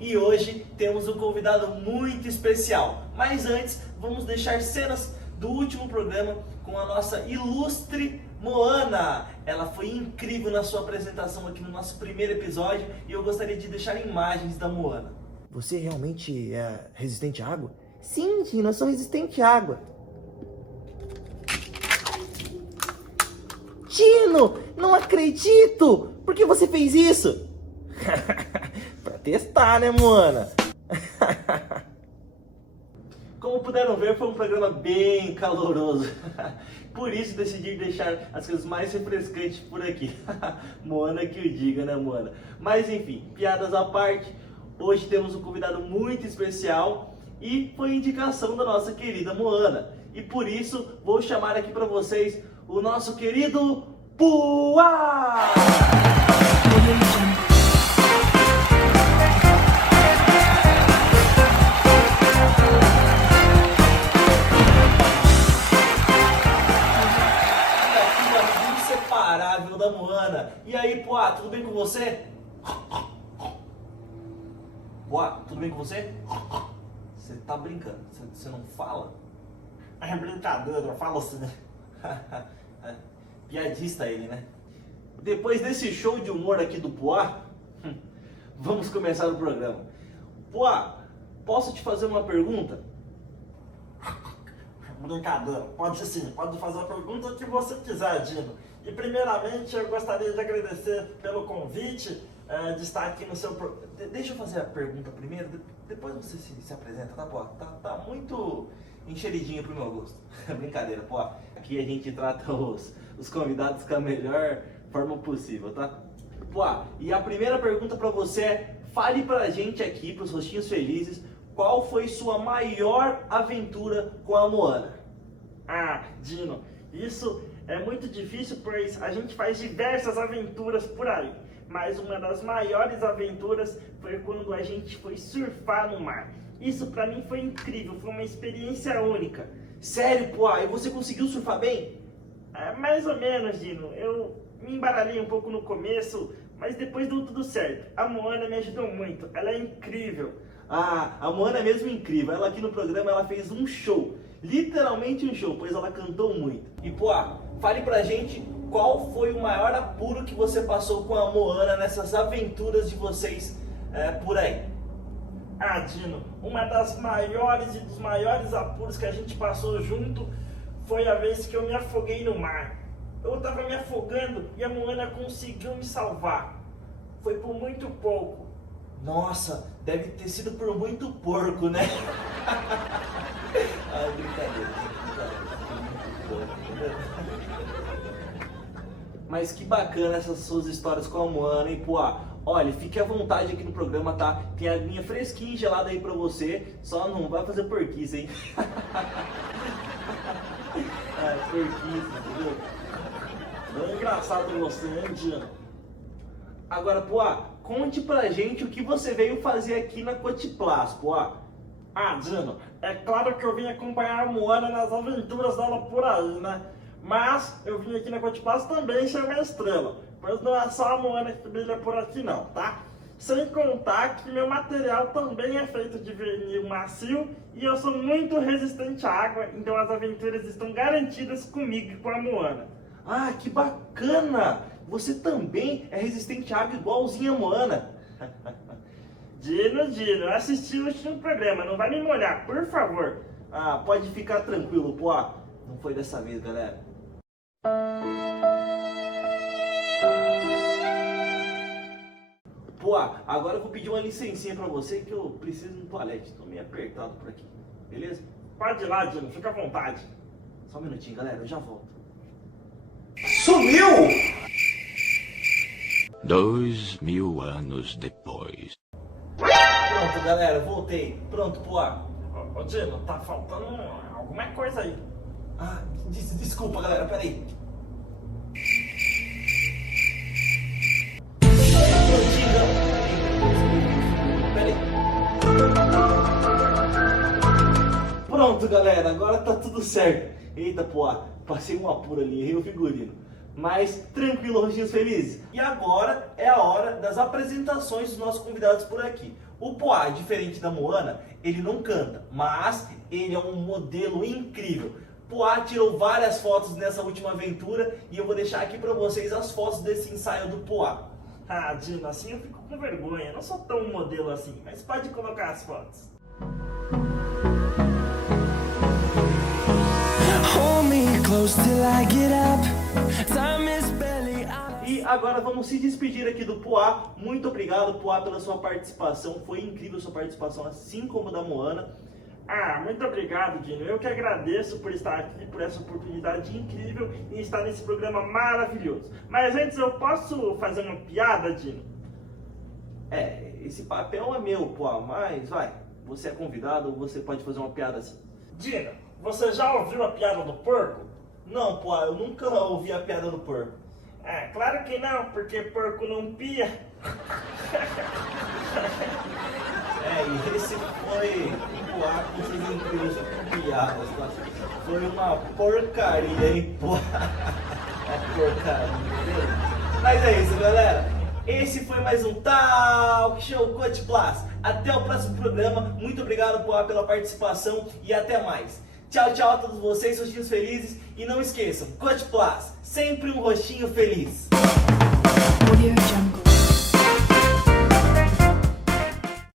e hoje temos um convidado muito especial. Mas antes, vamos deixar cenas do último programa com a nossa ilustre Moana. Ela foi incrível na sua apresentação aqui no nosso primeiro episódio e eu gostaria de deixar imagens da Moana. Você realmente é resistente à água? Sim, Dino, eu sou resistente à água. Dino, não acredito! Por que você fez isso? Pra testar, né, Moana? Como puderam ver, foi um programa bem caloroso. Por isso decidi deixar as coisas mais refrescantes por aqui. Moana que o diga, né, Moana? Mas enfim, piadas à parte, hoje temos um convidado muito especial e foi indicação da nossa querida Moana. E por isso vou chamar aqui para vocês o nosso querido Puá! Inseparável da Moana. E aí, Puá, tudo bem com você? Puá, tudo bem com você? Você tá brincando, você não fala? É brincadeira, eu falo assim. Piadista ele, né? Depois desse show de humor aqui do Puá, vamos começar o programa. Puá, posso te fazer uma pergunta? Brincadeira, pode sim, pode fazer a pergunta que você quiser, Dino. E primeiramente eu gostaria de agradecer pelo convite de estar aqui no seu programa. Deixa eu fazer a pergunta primeiro, depois você se apresenta, tá, Puá? Tá muito encheridinho pro meu gosto. Brincadeira, Puá. Aqui a gente trata os convidados com a melhor forma possível, tá? Puá, e a primeira pergunta pra você é, fale pra gente aqui, pros rostinhos felizes, qual foi sua maior aventura com a Moana? Ah, Dino, isso é muito difícil, pois a gente faz diversas aventuras por aí. Mas uma das maiores aventuras foi quando a gente foi surfar no mar. Isso pra mim foi incrível, foi uma experiência única. Sério, Puá, e você conseguiu surfar bem? Mais ou menos, Dino. Eu me embaralhei um pouco no começo, mas depois deu tudo certo. A Moana me ajudou muito, ela é incrível. Ah, a Moana é mesmo incrível. Ela aqui no programa ela fez um show, literalmente um show, pois ela cantou muito. E Puá, fale pra gente qual foi o maior apuro que você passou com a Moana nessas aventuras de vocês por aí. Ah, Dino, uma das maiores e dos maiores apuros que a gente passou junto foi a vez que eu me afoguei no mar. Eu tava me afogando e a Moana conseguiu me salvar. Foi por muito pouco. Nossa, deve ter sido por muito porco, né? Ah, brincadeira. Mas que bacana essas suas histórias com a Moana, hein, Puá? Olha, fique à vontade aqui no programa, tá? Tem aguinha fresquinha e gelada aí pra você, só não vai fazer porquice, hein? Porquice, entendeu? Bem engraçado você, hein, Dino? Agora, Puá, conte pra gente o que você veio fazer aqui na Cotiplas, Puá. Ah, Dino, é claro que eu vim acompanhar a Moana nas aventuras dela por aí, né? Mas eu vim aqui na Cotiplas também ser uma estrela, pois não é só a Moana que brilha por aqui não, tá? Sem contar que meu material também é feito de vinil macio e eu sou muito resistente à água, então as aventuras estão garantidas comigo e com a Moana. Ah, que bacana! Você também é resistente à água igualzinho a Moana. Dino, eu assisti o último programa, não vai me molhar, por favor. Ah, pode ficar tranquilo, Puá. Não foi dessa vez, galera. Puá, agora eu vou pedir uma licencinha pra você que eu preciso ir no toalete. Tô meio apertado por aqui, beleza? Pode ir lá, Dino, fica à vontade. Só um minutinho, galera, eu já volto. Sumiu! 2000 anos depois. Pronto, galera, voltei. Pronto, Puá. Ô, Dino, tá faltando alguma coisa aí. Ah, desculpa, galera, peraí. Peraí. Pronto, galera, agora tá tudo certo. Eita, Puá, passei um apuro ali, errei o figurino. Mas tranquilo, rostinhos felizes. E agora é a hora das apresentações dos nossos convidados por aqui. O Poá, diferente da Moana, ele não canta, mas ele é um modelo incrível. Poá tirou várias fotos nessa última aventura e eu vou deixar aqui pra vocês as fotos desse ensaio do Poá. Ah, Dino, assim eu fico com vergonha. Eu não sou tão modelo assim, mas pode colocar as fotos. Hold me close till I get up. Time is barely on. E agora vamos se despedir aqui do Poá. Muito obrigado, Poá, pela sua participação. Foi incrível sua participação, assim como a da Moana. Ah, muito obrigado, Dino. Eu que agradeço por estar aqui, por essa oportunidade incrível e estar nesse programa maravilhoso. Mas antes, eu posso fazer uma piada, Dino? É, esse papel é meu, Poá, mas vai. Você é convidado, você pode fazer uma piada assim. Dino, você já ouviu a piada do porco? Não, Poá, eu nunca ouvi a piada do porco. Ah, claro que não, porque porco não pia. É, e esse foi o Poá com suas incríveis piadas, tá? Foi uma porcaria, hein, Poá? Uma porcaria, entendeu? Mas é isso, galera. Esse foi mais um Talk Show Coach Plus. Até o próximo programa. Muito obrigado, Poá, pela participação e até mais. Tchau, tchau a todos vocês, rostinhos felizes. E não esqueçam, Coach Plus, sempre um rostinho feliz. Audio Jungle.